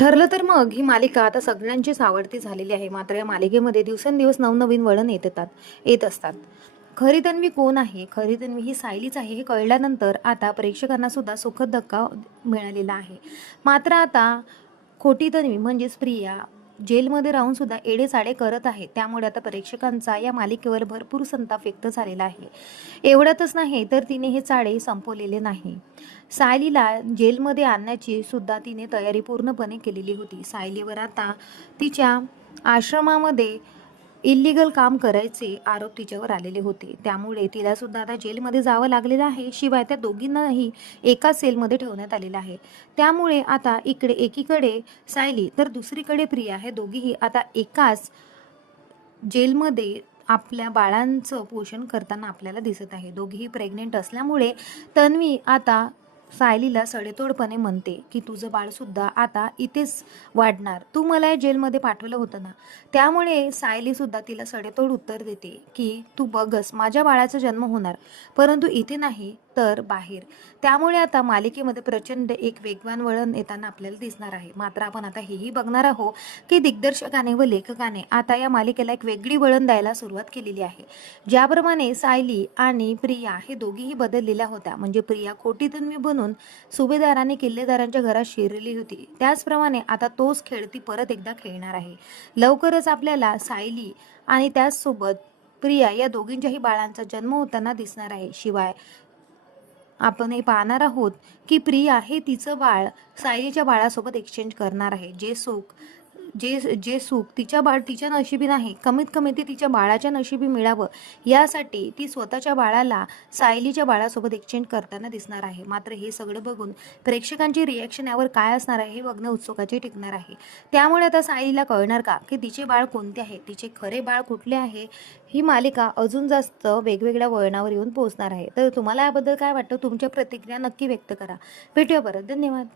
ठरलं तर मग ही मालिका आता सगळ्यांचीच आवडती झालेली आहे. मात्र या मालिकेमध्ये दिवसेंदिवस नवनवीन वळण येत असतात. खरी तन्वी कोण आहे? खरी तन्वी ही सायलीच आहे हे कळल्यानंतर आता प्रेक्षकांना सुद्धा सुखद धक्का मिळालेला आहे. मात्र आता खोटी तन्वी म्हणजेच प्रिया जेलमध्ये राहून सुद्धा एडेचाडे करत आहे. त्यामुळे आता प्रेक्षकांचा या मालिकेवर भरपूर संताप व्यक्त झालेला आहे. एवढ्यातच नाही तर तिने हे चाडे संपवलेले नाही. सायलीला जेलमध्ये आणण्याची सुद्धा तिने तयारी पूर्णपणे केलेली होती. सायलीवर आता तिच्या आश्रमामध्ये इल्लीगल काम करायचे आरोप तिच्यावर आलेले होते. त्यामुळे तिला सुद्धा आता जेलमध्ये जावं लागलेलं आहे. शिवाय त्या दोघींनाही एकाच सेलमध्ये ठेवण्यात आलेलं आहे. त्यामुळे आता एकीकडे सायली तर दुसरीकडे प्रिया हे दोघीही आता एकाच जेलमध्ये आपल्या बाळांचं पोषण करताना आपल्याला दिसत आहे. दोघीही प्रेग्नेंट असल्यामुळे तन्वी आता सायलीला सडेतोडपणे म्हणते की तुझं बाळसुद्धा आता इथेच वाढणार. तू मला या जेलमध्ये पाठवलं होतं ना. त्यामुळे सायलीसुद्धा तिला सडेतोड उत्तर देते की तू बघस माझ्या बाळाचा जन्म होणार, परंतु इथे नाही तर बाहेर. त्यामुळे आता मालिकेमध्ये प्रचंड एक वेगवान वळण येताना आपल्याला दिसणार आहे. मात्र आपण आता हेही बघणार आहोत की दिग्दर्शकाने व लेखकाने आता या मालिकेला एक वेगळी वळण द्यायला सुरुवात केलेली आहे. ज्याप्रमाणे सायली आणि प्रिया हे दोघीही बदललेल्या होत्या, म्हणजे प्रिया खोटी तन्वी बनून सुभेदाराने किल्लेदारांच्या घरात शिरली होती, त्याचप्रमाणे आता तोच खेळ ती परत एकदा खेळणार आहे. लवकरच आपल्याला सायली आणि त्याचसोबत प्रिया या दोघींच्याही बाळांचा जन्म होताना दिसणार आहे. शिवाय आपण हे पाहणार आहोत की प्रिया हे तिचं बाळ सायलीच्या बाळासोबत एक्सचेंज करणार आहे. जे सुख तिच्या नशिबी नाही, कमीत कमी ते तिच्या बाळाच्या नशिबी मिळावं यासाठी ती स्वतःच्या बाळाला सायलीच्या बाळासोबत एक्सचेंज करताना दिसणार आहे. मात्र हे सगळं बघून प्रेक्षकांची रिॲक्शन यावर काय असणार आहे हे बघणं उत्सुकाचे टिकणार आहे. त्यामुळे आता सायलीला कळणार का की तिचे बाळ कोणते आहे, तिचे खरे बाळ कुठले आहे. ही मालिका अजून जास्त वेगवेगळ्या वळणावर येऊन पोहोचणार आहे. तर तुम्हाला याबद्दल काय वाटतं? तुमच्या प्रतिक्रिया नक्की व्यक्त करा. भेटूया परत. धन्यवाद.